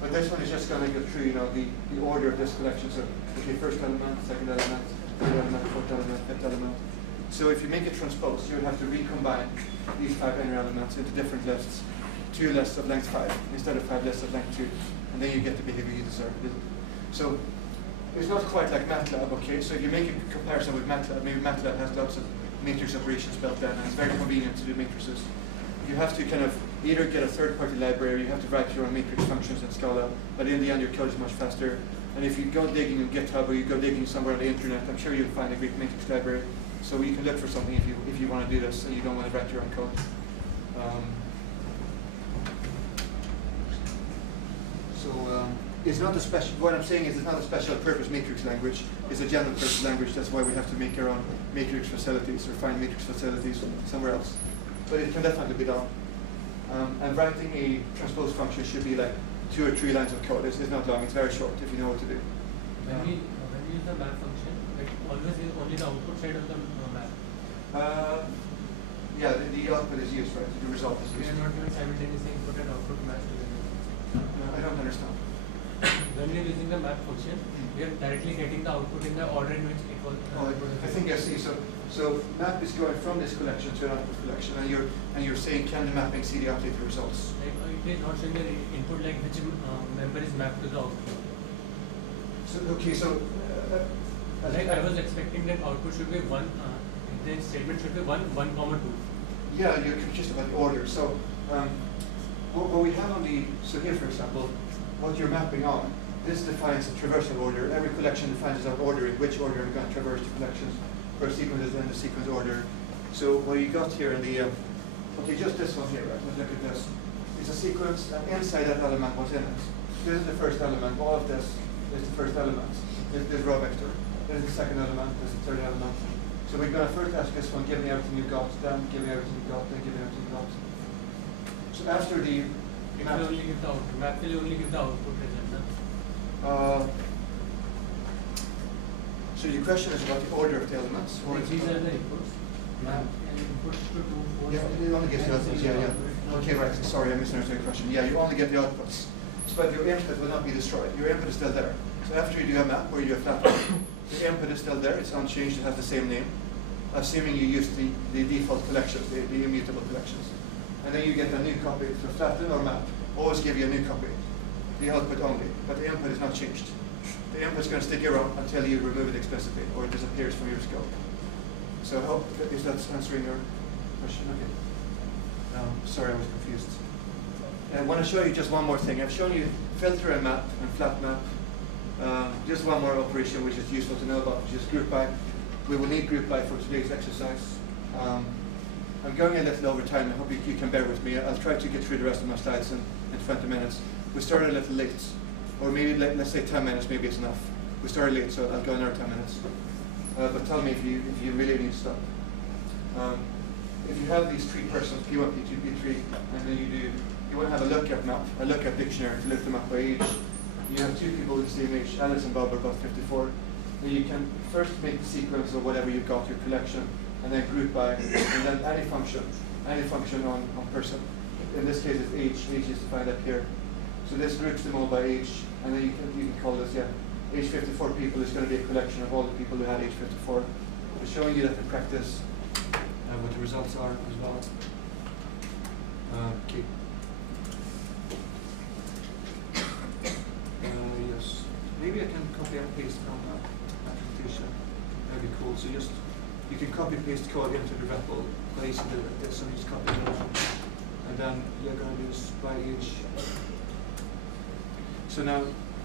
But this one is just going to go through, the order of this collection. So, okay, first element, second element, third element, fourth element, fifth element. So if you make it transpose, you would have to recombine these 5 inner elements into different lists, 2 lists of length 5 instead of 5 lists of length 2, and then you get the behavior you deserve. So it's not quite like MATLAB, okay? So if you make a comparison with MATLAB, maybe MATLAB has lots of matrix operations built in, and it's very convenient to do matrices. You have to kind of either get a third-party library, or you have to write your own matrix functions in Scala, but in the end your code is much faster. And if you go digging in GitHub or you go digging somewhere on the internet, I'm sure you'll find a great matrix library. So you can look for something if you want to do this and you don't want to write your own code. It's not a special. What I'm saying is it's not a special purpose matrix language. It's a general purpose language. That's why we have to make our own matrix facilities or find matrix facilities somewhere else. But it can definitely be done. And writing a transpose function should be like 2 or 3 lines of code. It's not long. It's very short if you know what to do. When we use the map function, it always is only the output side of the map. Yeah, the output is used, right? The result is We used. are not giving simultaneously input and output match together. I don't understand. When we are using the map function, we are directly getting the output in the order in which it was. I think I see. So map is going from this collection to an output collection, and you're saying can the mapping see the updated results? Like, it is not showing the input like which member is mapped to the output. So okay, so Like I was expecting that output should be 1. The statement should be 1, 1, 2. yeah, you're confused about the order. So what we have on so here, for example, what you're mapping on, this defines a traversal order. Every collection defines its own order, in which order you're going to traverse the collections. For sequences in the sequence order. So what you got here in the, okay, just this one here, right? Let's look at this. It's a sequence, and inside that element, what's in it? This is the first element. All of this is the first element. This row vector. This is the second element. This is the third element. So we're going to first ask this one, give me everything you've got, then give me everything you've got, then give me everything you've got. So after the It will only give the output. Map will only give the output result. So your question is about the order of the elements? Or These are the inputs. Map and inputs to 2, 4. Yeah, it only gives the outputs, yeah. Okay, right, sorry, I misunderstood your question. Yeah, you only get the outputs. But your input will not be destroyed. Your input is still there. So after you do a map or you do a flat map, the input is still there, it's unchanged, it has the same name, assuming you use the default collections, the immutable collections. And then you get a new copy. So flatten or map, always give you a new copy. The output only, but the input is not changed. The input is going to stick around until you remove it explicitly or it disappears from your scope. So I hope is that answering your question? Okay. Sorry, I was confused. I want to show you just one more thing. I've shown you filter and map and flat map. Just one more operation which is useful to know about, which is group by. We will need group by for today's exercise. I'm going a little over time. I hope you can bear with me. I'll try to get through the rest of my slides in 20 minutes. We started a little late, or maybe let's say 10 minutes. Maybe it's enough. We started late, so I'll go another 10 minutes. But tell me if you really need to stop. If you have these 3 persons, P1, P2, P3, and then you want to have a look at map, a look at dictionary to look them up by age. You have 2 people with the same age. Alice and Bob are both 54. Then you can first make the sequence of whatever you've got, your collection, and then group by, and then any function on person. In this case, it's age. Age is defined up here. So this groups them all by age, and then you can call this, age 54 people is going to be a collection of all the people who had age 54. We're showing you that in practice what the results are as well. Okay. Yes. Maybe I can copy and paste from application. That'd be cool. So just you can copy paste code into the REPL quite easily like this, and just copy it over. And then you're going to use by each. So now,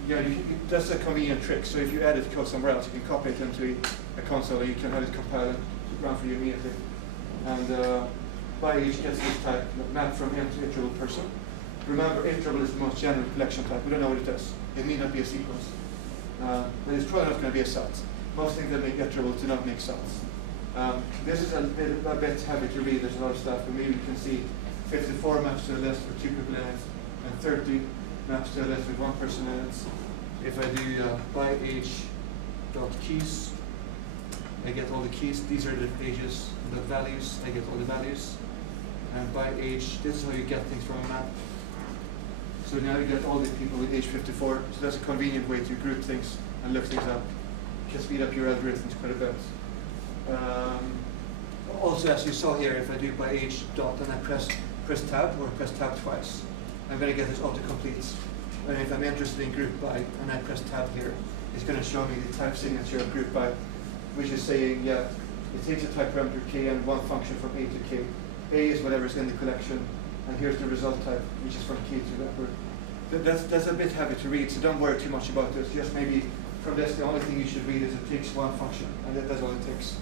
yeah, that's a convenient trick. So if you edit code somewhere else, you can copy it into a console, and you can have it compile and run for you immediately. And by each gets this type map from M to iterable person. Remember, iterable is the most general collection type. We don't know what it is. It need not be a sequence. But it's probably not going to be a set. Most things that make iterable do not make sets. This is a bit heavy to read. There's a lot of stuff, but maybe you can see 54 maps to a list with 2 people in it, and 30 maps to a list with 1 person in it. If I do by age dot keys, I get all the keys. These are the pages. The values, I get all the values. And by age, this is how you get things from a map. So now you get all the people with age 54. So that's a convenient way to group things and look things up. You can speed up your algorithms quite a bit. Also, as you saw here, if I do by age dot and I press tab or press tab twice, I'm going to get this autocomplete. And if I'm interested in group by and I press tab here, it's going to show me the type signature of group by, which is saying, yeah, it takes a type parameter k and 1 function from A to k. A is whatever's in the collection, and here's the result type, which is from k to whatever. That's a bit heavy to read, so don't worry too much about this. Just maybe from this, the only thing you should read is it takes 1 function, and that's all it takes.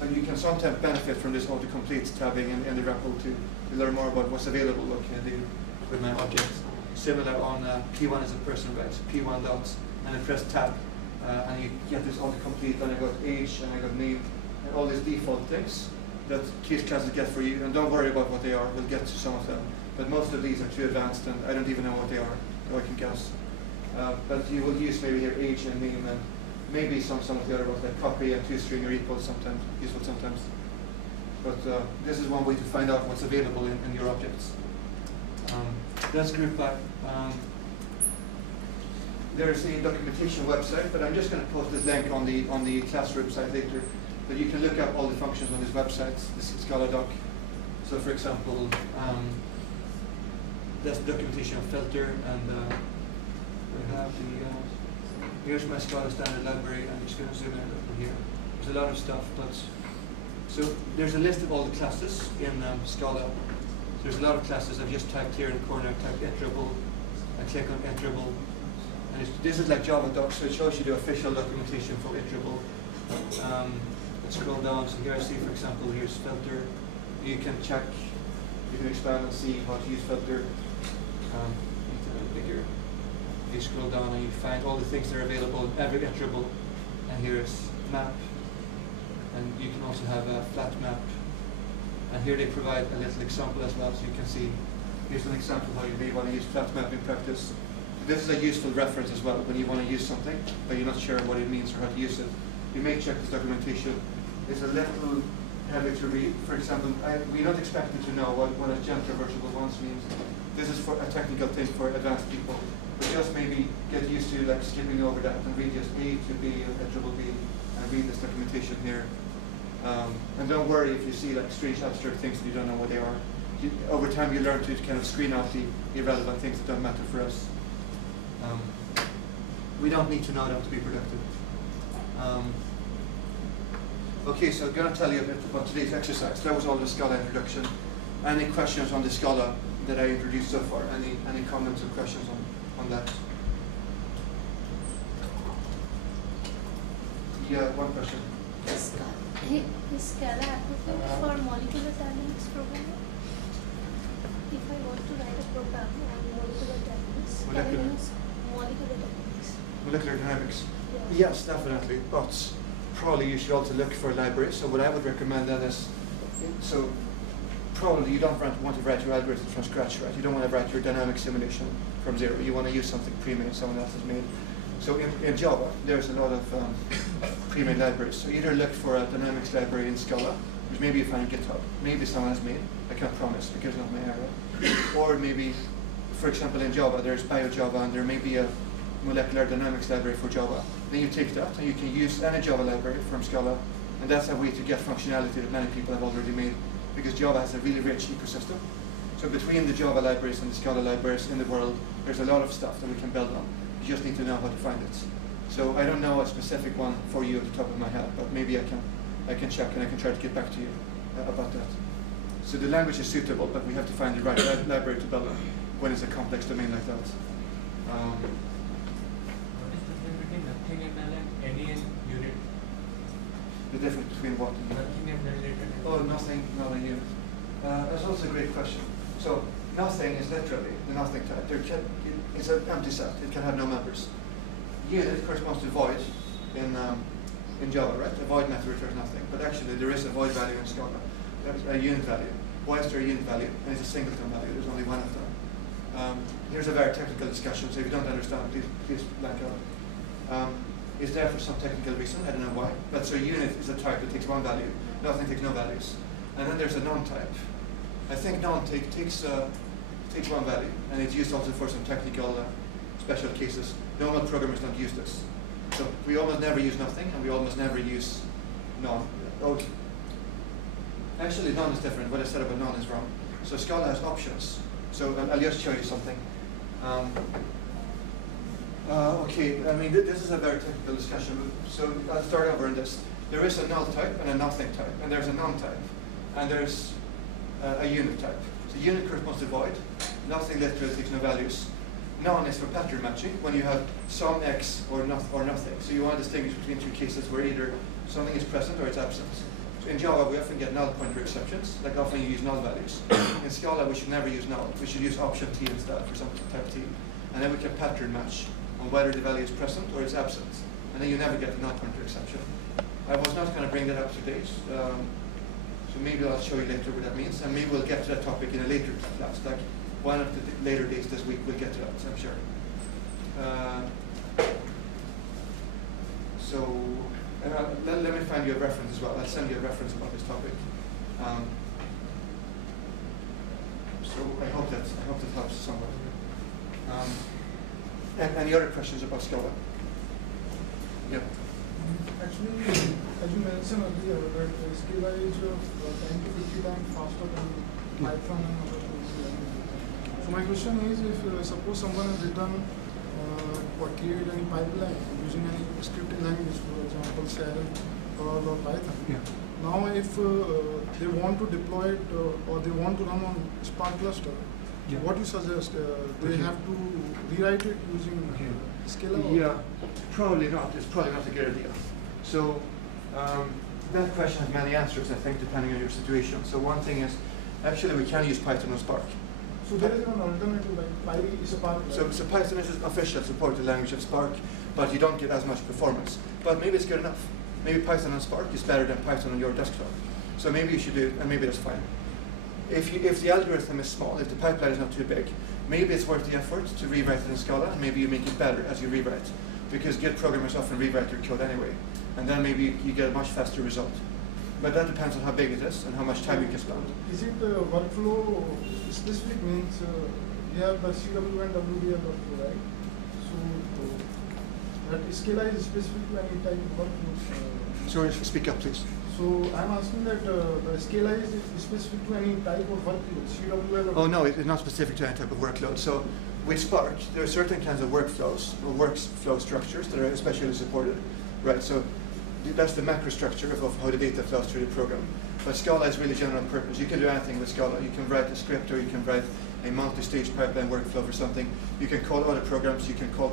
And you can sometimes benefit from this autocomplete tabbing in the REPL to learn more about what's available, what can I do with my object. Similar on P1 is a person, right? P1 dot, and I press tab, and you get this autocomplete, and I got age, and I got name, and all these default things that case classes get for you. And don't worry about what they are, we'll get to some of them. But most of these are too advanced, and I don't even know what they are, though I can guess. But you will use maybe here age and name, and maybe some of the other ones like copy and toString or equal sometimes, useful sometimes. But this is one way to find out what's available in your objects. That's group by. There's a documentation website, but I'm just going to post this link on the classroom site later. But you can look up all the functions on this website. This is Scaladoc. So, for example, that's the documentation of filter, and we have the here's my Scala standard library. I'm just going to zoom in a little here. There's a lot of stuff, but so there's a list of all the classes in Scala. So there's a lot of classes. I've just typed here in the corner. I've typed iterable. I click on iterable, and this is like Javadoc, so it shows you the official documentation for iterable. Let's scroll down. So here I see, for example, here's filter. You can check. You can expand and see how to use filter. Make it a bit bigger. You scroll down and you find all the things that are available in every iterable. And here's map. And you can also have a flatMap. And here they provide a little example as well, so you can see. Here's an example how you may want to use flatMap in practice. This is a useful reference as well when you want to use something, but you're not sure what it means or how to use it. You may check this documentation. It's a little heavy to read. For example, we're not expected to know what a gentler once means. This is for a technical thing for advanced people. But just maybe get used to like skipping over that and read just A to B and triple B and read this documentation here. And don't worry if you see like strange abstract things and you don't know what they are. Over time you learn to kind of screen out the irrelevant things that don't matter for us. We don't need to know them to be productive. Okay, so I'm going to tell you a bit about today's exercise. That was all the Scala introduction. Any questions on the Scala that I introduced so far? Any comments or questions on that? Yeah, one question. Is Scala applicable for molecular dynamics programming? If I want to write a program on molecular dynamics, can I use molecular dynamics? Molecular dynamics? Yeah. Yes, definitely. But probably you should also look for libraries. So what I would recommend then is, so probably you don't want to write your algorithm from scratch, right? You don't want to write your dynamic simulation from zero. You want to use something pre-made, someone else has made. So in Java, there's a lot of pre-made libraries. So either look for a dynamics library in Scala, which maybe you find on GitHub. Maybe someone has made. I can't promise because it's not my area. Or maybe, for example, in Java, there's BioJava, and there may be a molecular dynamics library for Java. Then you take that, and you can use any Java library from Scala, and that's a way to get functionality that many people have already made, because Java has a really rich ecosystem. So between the Java libraries and the Scala libraries in the world, there's a lot of stuff that we can build on. You just need to know how to find it. So I don't know a specific one for you at the top of my head, but maybe I can check and I can try to get back to you about that. So the language is suitable, but we have to find the right library to build on when it's a complex domain like that. What is the difference between nothing and null and any and unit? The difference between what and unit? Nothing and null later. Oh, nothing, null and unit. That's also a great question. So nothing is literally the nothing type. It's an empty set. It can have no members. Unit corresponds to void in Java, right? A void method returns nothing. But actually, there is a void value in Scala. There's a unit value. Why is there a unit value? And it's a singleton value. There's only one of them. Here's a very technical discussion, so if you don't understand, please blank out. It's there for some technical reason, I don't know why. But so unit is a type that takes one value, nothing takes no values. And then there's a non-type. I think non takes one value, and it's used also for some technical special cases. Normal programmers don't use this. So we almost never use nothing, and we almost never use non. Oh, actually, non is different. What I said about non is wrong. So Scala has options. So I'll just show you something. Okay, I mean, this is a very technical discussion. So I'll start over in this. There is a null type and a nothing type, and there's a non-type, and there's a unit type. So unit corresponds to void. Nothing literally takes no values. Non is for pattern matching, when you have some x or nothing. So you want to distinguish between two cases where either something is present or it's absent. So in Java, we often get null pointer exceptions, like often you use null values. In Scala, we should never use null. We should use option t instead for some type t. And then we can pattern match on whether the value is present or it's absent. And then you never get the null pointer exception. I was not going to bring that up today, so maybe I'll show you later what that means, and maybe we'll get to that topic in a later class. Like one of the later days this week, we'll get to that, I'm sure. Let me find you a reference as well. I'll send you a reference about this topic. So I hope that helps somewhat. And any other questions about Scala? Yeah. Actually, as you mentioned earlier, that Scala is 10 to 50 times faster than Python and other tools. So my question is, if suppose someone has written or created any pipeline using any scripting language, for example, Scala or Python. Yeah. Now, if they want to deploy it or they want to run on Spark cluster, yeah. What do you suggest? They have to rewrite it using Scala? Yeah, probably not. It's probably not a good idea. So that question has many answers, I think, depending on your situation. So one thing is, actually, we can use Python on Spark. So there is an alternative, like Py is a Spark. So Python is an official supported language of Spark, but you don't get as much performance. But maybe it's good enough. Maybe Python on Spark is better than Python on your desktop. So maybe you should do it, and maybe that's fine. If the algorithm is small, if the pipeline is not too big, maybe it's worth the effort to rewrite it in Scala, and maybe you make it better as you rewrite. Because good programmers often rewrite their code anyway, and then maybe you get a much faster result. But that depends on how big it is and how much time you can spend. Is it workflow specific? Means you have the CW and WDL workflow, right? So that Scala is specific to any type of workflow. Sorry, speak up, please. So I'm asking that the Scala is specific to any type of workload, CWL or... Oh no, it's not specific to any type of workload. So with Spark, there are certain kinds of workflows or workflow structures that are especially supported, right? So that's the macro structure of how the data flows through the program. But Scala is really general purpose. You can do anything with Scala. You can write a script, or you can write a multi-stage pipeline workflow for something. You can call other programs. You can call,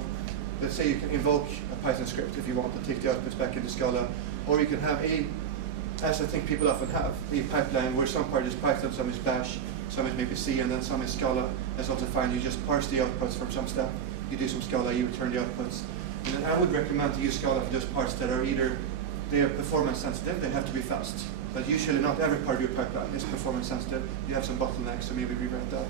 let's say you can invoke a Python script if you want to take the outputs back into Scala, or you can have a, as I think people often have, a pipeline where some part is Python, some is Bash, some is maybe C, and then some is Scala. That's also fine. You just parse the outputs from some step. You do some Scala, you return the outputs. And then I would recommend to use Scala for those parts that are either they are performance sensitive, they have to be fast. But usually not every part of your pipeline is performance sensitive. You have some bottlenecks, so maybe rewrite that.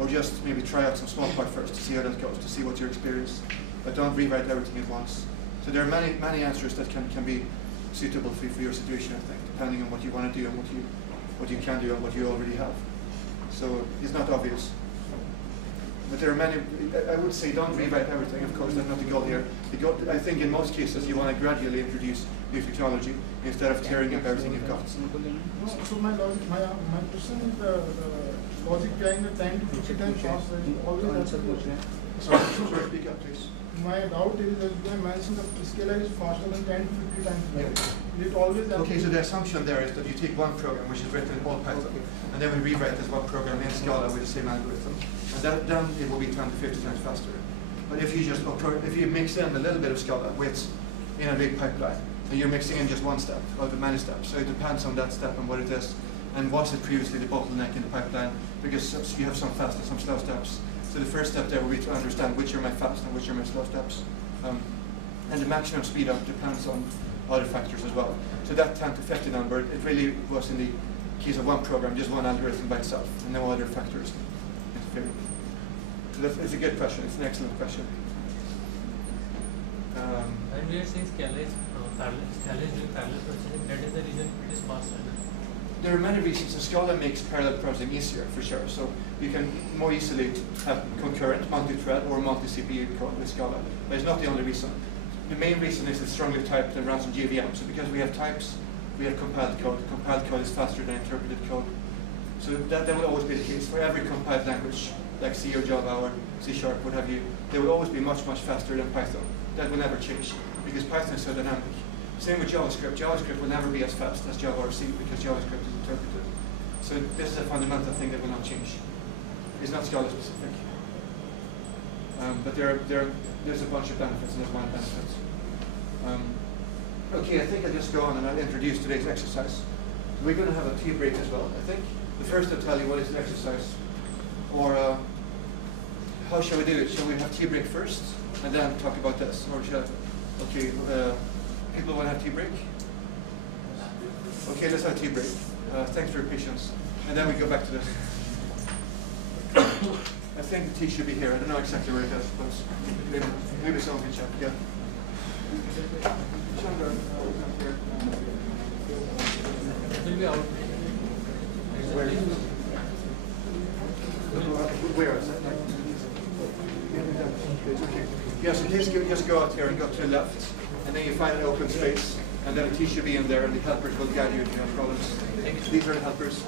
Or just maybe try out some small part first to see how that goes, to see what's your experience. But don't rewrite everything at once. So there are many answers that can be suitable for your situation, I think, depending on what you want to do and what you can do and what you already have. So it's not obvious. But there are many, I would say don't rewrite everything, of course, that's not the goal here. The goal, I think in most cases you want to gradually introduce new technology instead of tearing up everything you've got. No, so my question is the logic behind the 10 to 50 times faster is always Sorry, speak up, please. my doubt is that you mentioned that Scala is faster than 10 to 50 times. Yeah. Is it always Okay, so the assumption there is that you take one program which is written in all Python, and then we rewrite this one program in Scala with the same algorithm, and then it will be 10 to 50 times faster. But if you just if you mix in a little bit of Scala with in a big pipeline, then you're mixing in just one step out of many steps. So it depends on that step and what it is, and was it previously the bottleneck in the pipeline, because you have some fast and some slow steps. So the first step there will be to understand which are my fast and which are my slow steps. And the maximum speed up depends on other factors as well. So that 10 to 50 number, it really was in the case of one program, just one algorithm by itself, and no other factors interfering. So it's a good question, it's an excellent question. And we are saying Scala is doing parallel processing, that is the reason it is faster. There are many reasons. So Scala makes parallel processing easier, for sure. So you can more easily have concurrent, multi-thread, or multi-CPU code with Scala. But it's not the only reason. The main reason is it's strongly typed and runs on JVM. So because we have types, we have compiled code. Compiled code is faster than interpreted code. So that will always be the case. For every compiled language, like C or Java or C#, what have you, they will always be much, much faster than Python. That will never change, because Python is so dynamic. Same with JavaScript. JavaScript will never be as fast as Java or C, because JavaScript is interpreted. So this is a fundamental thing that will not change. It's not Scala specific. But there's a bunch of benefits, and there's one benefit. Okay, I think I'll just go on and I'll introduce today's exercise. So we're going to have a tea break as well, I think. But first I'll tell you what is the exercise. Or how shall we do it? Shall we have tea break first, and then talk about this? Or shall okay, people want to have tea break? Okay, let's have a tea break. Thanks for your patience. And then we go back to this. I think the tea should be here. I don't know exactly where it is, but maybe someone can check. Yeah. It will be out. Where is it? Okay. Yes, so just go out here and go to the left, and then you find an open space, and then a tea should be in there, and the helpers will guide you if you have problems. These are the helpers.